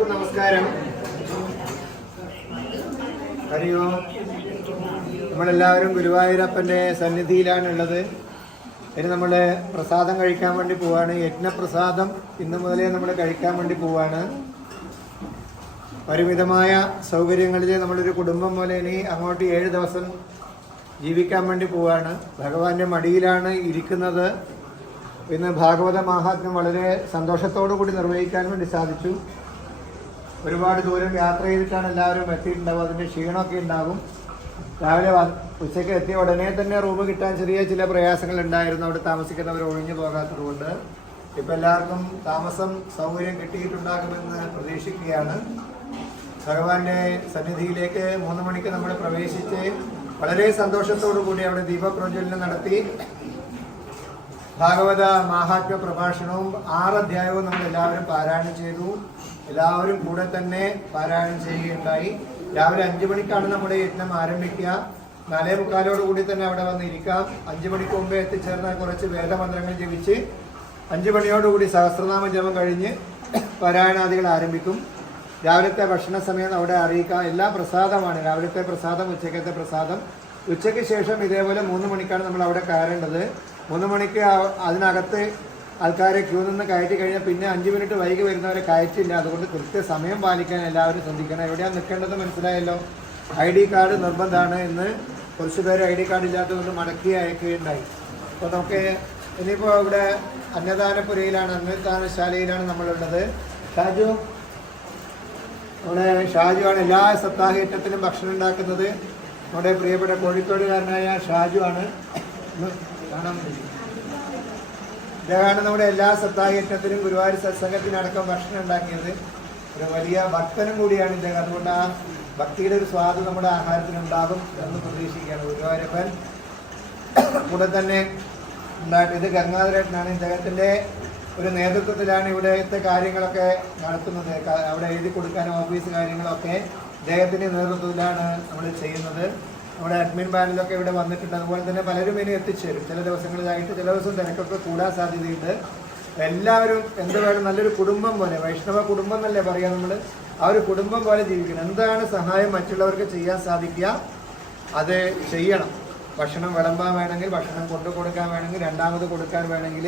എല്ലാവർക്കും നമസ്കാരം. അറിയോ നമ്മളെല്ലാവരും ഗുരുവായൂരപ്പന്റെ സന്നിധിയിലാണുള്ളത്. ഇനി നമ്മൾ പ്രസാദം കഴിക്കാൻ വേണ്ടി പോവാണ്. യജ്ഞപ്രസാദം ഇന്ന് മുതലേ നമ്മൾ കഴിക്കാൻ വേണ്ടി പോവാണ്. പരിമിതമായ സൗകര്യങ്ങളിൽ നമ്മളൊരു കുടുംബം പോലെ ഇനി അങ്ങോട്ട് ഏഴ് ദിവസം ജീവിക്കാൻ വേണ്ടി പോവാണ്. ഭഗവാന്റെ മടിയിലാണ് ഇരിക്കുന്നത്. ഇന്ന് ഭാഗവത മഹാത്മ്യം വളരെ സന്തോഷത്തോടു കൂടി നിർവഹിക്കാൻ വേണ്ടി സാധിച്ചു. ഒരുപാട് ദൂരം യാത്ര ചെയ്തിട്ടാണ് എല്ലാവരും എത്തിയിട്ടുണ്ടാവും അതിന്റെ ക്ഷീണമൊക്കെ ഉണ്ടാകും. രാവിലെ ഉച്ചയ്ക്ക് എത്തിയ ഉടനെ തന്നെ റൂം കിട്ടാൻ ചെറിയ ചില പ്രയാസങ്ങൾ ഉണ്ടായിരുന്നു അവിടെ താമസിക്കുന്നവർ ഒഴിഞ്ഞു പോകാത്തതുകൊണ്ട് ഇപ്പം എല്ലാവർക്കും താമസം സൗകര്യം കിട്ടിയിട്ടുണ്ടാകുമെന്ന് പ്രതീക്ഷിക്കുകയാണ്. ഭഗവാന്റെ സന്നിധിയിലേക്ക് മൂന്ന് മണിക്ക് നമ്മൾ പ്രവേശിച്ച് വളരെ സന്തോഷത്തോടു കൂടി അവിടെ ദീപപ്രജ്വലനം നടത്തി. ഭാഗവത മാഹാത്മ്യ പ്രഭാഷണവും ആറ് അധ്യായവും നമ്മൾ എല്ലാവരും പാരായണം ചെയ്തു. എല്ലാവരും കൂടെ തന്നെ പാരായണം ചെയ്യുകയുണ്ടായി. രാവിലെ അഞ്ചു മണിക്കാണ് നമ്മുടെ യജ്ഞം ആരംഭിക്കുക. നാലേ മുക്കാലോട് കൂടി തന്നെ അവിടെ വന്നിരിക്കാം. അഞ്ചു മണിക്ക് മുമ്പേ എത്തിച്ചേർന്ന കുറച്ച് വേദമന്ത്രങ്ങൾ ജപിച്ച് അഞ്ചു മണിയോടുകൂടി സഹസ്രനാമ ജപം കഴിഞ്ഞ് പാരായണാദികൾ ആരംഭിക്കും. രാവിലത്തെ ഭക്ഷണ സമയം അവിടെ അറിയിക്കാം. എല്ലാ പ്രസാദമാണ്. രാവിലത്തെ പ്രസാദം ഉച്ചക്കത്തെ പ്രസാദം. ഉച്ചയ്ക്ക് ശേഷം ഇതേപോലെ മൂന്ന് മണിക്കാണ് നമ്മൾ അവിടെ കയറേണ്ടത്. മൂന്ന് മണിക്ക് അതിനകത്ത് ആൾക്കാരെ ക്യൂ നിന്ന് കയറ്റി കഴിഞ്ഞാൽ പിന്നെ അഞ്ച് മിനിറ്റ് വൈകി വരുന്നവരെ കയറ്റില്ല. അതുകൊണ്ട് കൃത്യസമയം പാലിക്കാൻ എല്ലാവരും ശ്രദ്ധിക്കണം. എവിടെയാണ് നിൽക്കേണ്ടത് മനസ്സിലായല്ലോ? ഐ ഡി കാർഡ് നിർബന്ധമാണ് എന്ന് കുറച്ച് പേര് ഐ ഡി കാർഡ് ഇല്ലാത്തതുകൊണ്ട് മടക്കി അയക്കുകയുണ്ടായി. അപ്പോൾ നമുക്ക് ഇനിയിപ്പോൾ ഇവിടെ അന്നദാനപുരയിലാണ് അന്നദാനശാലയിലാണ് നമ്മളുള്ളത്. ഷാജു നമ്മുടെ ഷാജുവാണ് എല്ലാ സപ്താഹയറ്റത്തിലും ഭക്ഷണം ഉണ്ടാക്കുന്നത്. നമ്മുടെ പ്രിയപ്പെട്ട കോഴിക്കോടുകാരനായ ഷാജു ആണ് കാണാൻ ഇദ്ദേഹമാണ് നമ്മുടെ എല്ലാ സപ്താഹയജ്ഞത്തിനും ഗുരുവായൂർ സത്സംഗത്തിനടക്കം ഭക്ഷണം ഉണ്ടാക്കിയത്. ഒരു വലിയ ഭക്തനും കൂടിയാണ് ഇദ്ദേഹം. അതുകൊണ്ട് ആ ഭക്തിയുടെ ഒരു സ്വാദ് നമ്മുടെ ആഹാരത്തിനുണ്ടാകും എന്ന് പ്രതീക്ഷിക്കുകയാണ് ഗുരുവായൂരപ്പൻ. കൂടെ തന്നെ ഇത് ഗംഗാധരേട്ടനാണ്. ഇദ്ദേഹത്തിന്റെ ഒരു നേതൃത്വത്തിലാണ് ഇവിടുത്തെ കാര്യങ്ങളൊക്കെ നടത്തുന്നത്. അവിടെ എഴുതി കൊടുക്കാനും ഓഫീസ് കാര്യങ്ങളൊക്കെ ഇദ്ദേഹത്തിന്റെ നേതൃത്വത്തിലാണ് നമ്മൾ ചെയ്യുന്നത്. നമ്മുടെ അഡ്മിൻ ബാനലൊക്കെ ഇവിടെ വന്നിട്ടുണ്ട്. അതുപോലെ തന്നെ പലരും ഇനി എത്തിച്ചേരും. ചില ദിവസങ്ങളിലായിട്ട് ചില ദിവസം തിരക്കൊക്കെ കൂടാൻ സാധ്യതയുണ്ട്. എല്ലാവരും എന്ത് വേണം നല്ലൊരു കുടുംബം പോലെ വൈഷ്ണവ കുടുംബം എന്നല്ലേ പറയാം നമ്മൾ ആ ഒരു കുടുംബം പോലെ ജീവിക്കണം. എന്താണ് സഹായം മറ്റുള്ളവർക്ക് ചെയ്യാൻ സാധിക്കുക? അത് ചെയ്യണം. ഭക്ഷണം വിളമ്പാൻ വേണമെങ്കിൽ ഭക്ഷണം കൊണ്ടു കൊടുക്കാൻ വേണമെങ്കിൽ രണ്ടാമത് കൊടുക്കാൻ വേണമെങ്കിൽ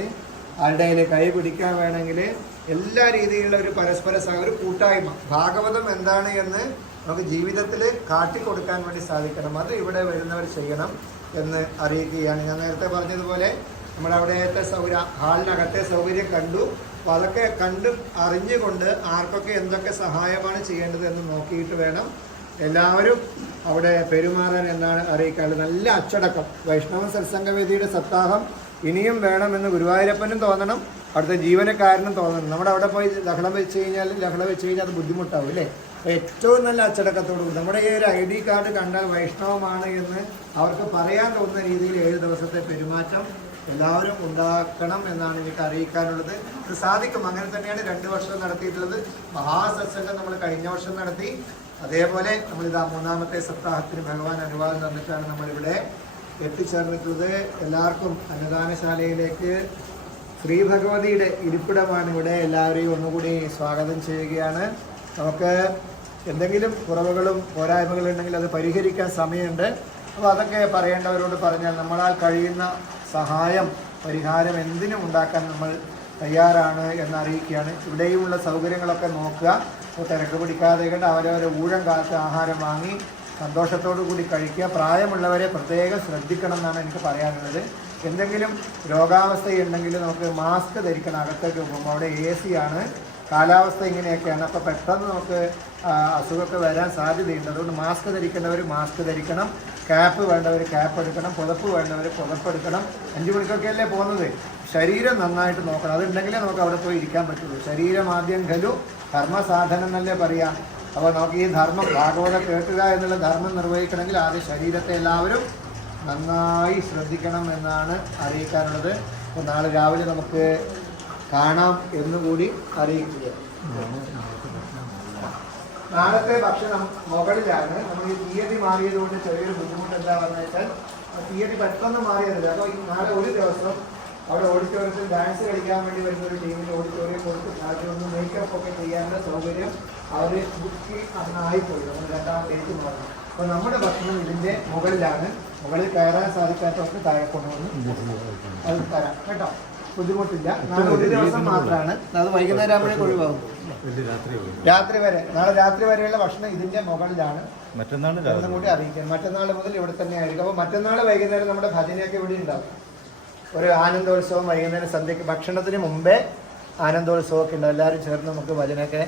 ആരുടെ കയ്യിൽ കൈ പിടിക്കാൻ വേണമെങ്കിൽ എല്ലാ രീതിയിലുള്ള ഒരു പരസ്പര ഒരു കൂട്ടായ്മ. ഭാഗവതം എന്താണ് എന്ന് നമുക്ക് ജീവിതത്തിൽ കാട്ടിക്കൊടുക്കാൻ വേണ്ടി സാധിക്കണം. അത് ഇവിടെ വരുന്നവർ ചെയ്യണം എന്ന് അറിയിക്കുകയാണ്. ഞാൻ നേരത്തെ പറഞ്ഞതുപോലെ നമ്മുടെ അവിടെത്തെ സൗകര്യ ഹാളിനകത്തെ സൗകര്യം കണ്ടു. അപ്പോൾ അതൊക്കെ കണ്ട് അറിഞ്ഞുകൊണ്ട് ആർക്കൊക്കെ എന്തൊക്കെ സഹായമാണ് ചെയ്യേണ്ടത് എന്ന് നോക്കിയിട്ട് വേണം എല്ലാവരും അവിടെ പെരുമാറാൻ എന്നാണ് അറിയിക്കാറുള്ളത് നല്ല അച്ചടക്കം. വൈഷ്ണവ സത്സംഗവേദിയുടെ സപ്താഹം ഇനിയും വേണമെന്ന് ഗുരുവായൂരപ്പനും തോന്നണം. അവിടുത്തെ ജീവനക്കാരനും തോന്നണം. നമ്മുടെ അവിടെ പോയി ലഹളം വെച്ച് കഴിഞ്ഞാൽ ലഹളം വെച്ച് കഴിഞ്ഞാൽ അത് ബുദ്ധിമുട്ടാവും അല്ലേ? അപ്പോൾ ഏറ്റവും നല്ല അച്ചടക്കത്തോടു നമ്മുടെ ഈ ഒരു ഐ ഡി കാർഡ് കണ്ടാൽ വൈഷ്ണവമാണ് എന്ന് അവർക്ക് പറയാൻ തോന്നുന്ന രീതിയിൽ ഏഴ് ദിവസത്തെ പെരുമാറ്റം എല്ലാവരും ഉണ്ടാക്കണം എന്നാണ് എനിക്ക് അറിയിക്കാനുള്ളത്. ഇത് സാധിക്കും. അങ്ങനെ തന്നെയാണ് രണ്ട് വർഷം നടത്തിയിട്ടുള്ളത്. മഹാസത്സംഗം നമ്മൾ കഴിഞ്ഞ വർഷം നടത്തി. അതേപോലെ നമ്മളിതാ മൂന്നാമത്തെ സപ്താഹത്തിന് ഭഗവാൻ അനുവാദം തന്നിട്ടാണ് നമ്മളിവിടെ എത്തിച്ചേർന്നിട്ടുള്ളത് എല്ലാവർക്കും അന്നദാനശാലയിലേക്ക് ശ്രീ ഭഗവതിയുടെ ഇരിപ്പിടമാണ് ഇവിടെ എല്ലാവരെയും ഒന്നുകൂടി സ്വാഗതം ചെയ്യുകയാണ്. നമുക്ക് എന്തെങ്കിലും കുറവുകളും പോരായ്മകളും ഉണ്ടെങ്കിൽ അത് പരിഹരിക്കാൻ സമയമുണ്ട്. അപ്പോൾ അതൊക്കെ പറയേണ്ടവരോട് പറഞ്ഞാൽ നമ്മളാൽ കഴിയുന്ന സഹായം പരിഹാരം എന്തിനും ഉണ്ടാക്കാൻ നമ്മൾ തയ്യാറാണ് എന്ന് അറിയിക്കുകയാണ്. ഇവിടെയുമുള്ള സൗകര്യങ്ങളൊക്കെ നോക്കുക. അപ്പോൾ തിരക്ക് പിടിക്കാതെ കണ്ട് അവരവരെ ഊഴം കാലത്ത് ആഹാരം വാങ്ങി സന്തോഷത്തോടു കൂടി കഴിക്കുക. പ്രായമുള്ളവരെ പ്രത്യേകം ശ്രദ്ധിക്കണം എന്നാണ് എനിക്ക് പറയാനുള്ളത്. എന്തെങ്കിലും രോഗാവസ്ഥയുണ്ടെങ്കിൽ നമുക്ക് മാസ്ക് ധരിക്കണം. അകത്തേക്ക് പോകുമ്പോൾ അവിടെ എ സി ആണ്. കാലാവസ്ഥ ഇങ്ങനെയൊക്കെയാണ്. അപ്പോൾ പെട്ടെന്ന് നമുക്ക് അസുഖമൊക്കെ വരാൻ സാധ്യതയുണ്ട്. അതുകൊണ്ട് മാസ്ക് ധരിക്കേണ്ടവർ മാസ്ക് ധരിക്കണം. ക്യാപ്പ് വേണ്ടവർ ക്യാപ്പ് എടുക്കണം. പുതപ്പ് വേണ്ടവർ പുതപ്പ് എടുക്കണം. അഞ്ച് മണിക്കൊക്കെ അല്ലേ പോകുന്നത്? ശരീരം നന്നായിട്ട് നോക്കണം. അതുണ്ടെങ്കിലേ നമുക്ക് അവിടെ പോയി ഇരിക്കാൻ പറ്റുള്ളൂ. ശരീരം ആദ്യം ഖലു കർമ്മസാധനം എന്നല്ലേ പറയാം? അപ്പോൾ നമുക്ക് ഈ ധർമ്മം ഭാഗവതം കേൾക്കുക എന്നുള്ള ധർമ്മം നിർവഹിക്കണമെങ്കിൽ ആദ്യം ശരീരത്തെ എല്ലാവരും നന്നായി ശ്രദ്ധിക്കണം എന്നാണ് അറിയിക്കാനുള്ളത്. അപ്പോൾ നാളെ രാവിലെ നമുക്ക് കാണാം എന്നുകൂടി അറിയിക്കുക. നാളത്തെ ഭക്ഷണം മുകളിലാണ്. നമ്മൾ ഈ തീയതി മാറിയതുകൊണ്ട് ചെറിയൊരു ബുദ്ധിമുട്ട് എന്താണെന്ന് വെച്ചാൽ തീയതി പെട്ടെന്ന് മാറിയതല്ല. അപ്പോൾ നാളെ ഒരു ദിവസം അവിടെ ഓഡിറ്റോറിയത്തിൽ ഡാൻസ് കളിക്കാൻ വേണ്ടി വരുന്ന ഒരു ടീമിന് ഓഡിറ്റോറിയം കൊടുത്ത് അതിലൊന്ന് മേക്കപ്പ് ഒക്കെ ചെയ്യാനുള്ള സൗകര്യം അവർ ബുക്ക് അതിനായിപ്പോയി നമ്മൾ രണ്ടാം ഡേറ്റ് മാറി അപ്പോൾ നമ്മുടെ ഭക്ഷണം ഇതിന്റെ മുകളിലാണ്. മുകളിൽ കയറാൻ സാധിക്കാത്തവർക്ക് താഴെ കൊണ്ടുവന്ന് അത് തരാം. കേട്ടോ? ബുദ്ധിമുട്ടില്ല. നാളെ ഒരു ദിവസം മാത്രമാണ്. അത് വൈകുന്നേരം ആകുമ്പോഴേക്ക് ഒഴിവാകും രാത്രി വരെ. നാളെ രാത്രി വരെയുള്ള ഭക്ഷണം ഇതിന്റെ മുകളിലാണ്. മറ്റന്നാൾ കൂടി അറിയിക്കാം. മറ്റന്നാൾ മുതൽ ഇവിടെ തന്നെ ആയിരിക്കും അപ്പോൾ മറ്റന്നാൾ വൈകുന്നേരം നമ്മുടെ ഭജനയൊക്കെ ഇവിടെ ഉണ്ടാവും. ഒരു ആനന്ദോത്സവം വൈകുന്നേരം സന്ധ്യയ്ക്ക് ഭക്ഷണത്തിന് മുമ്പേ ആനന്ദോത്സവമൊക്കെ ഉണ്ടാവും. എല്ലാവരും ചേർന്ന് നമുക്ക് ഭജനൊക്കെ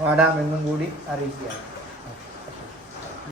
പാടാമെന്നും കൂടി അറിയിക്കുകയാണ്.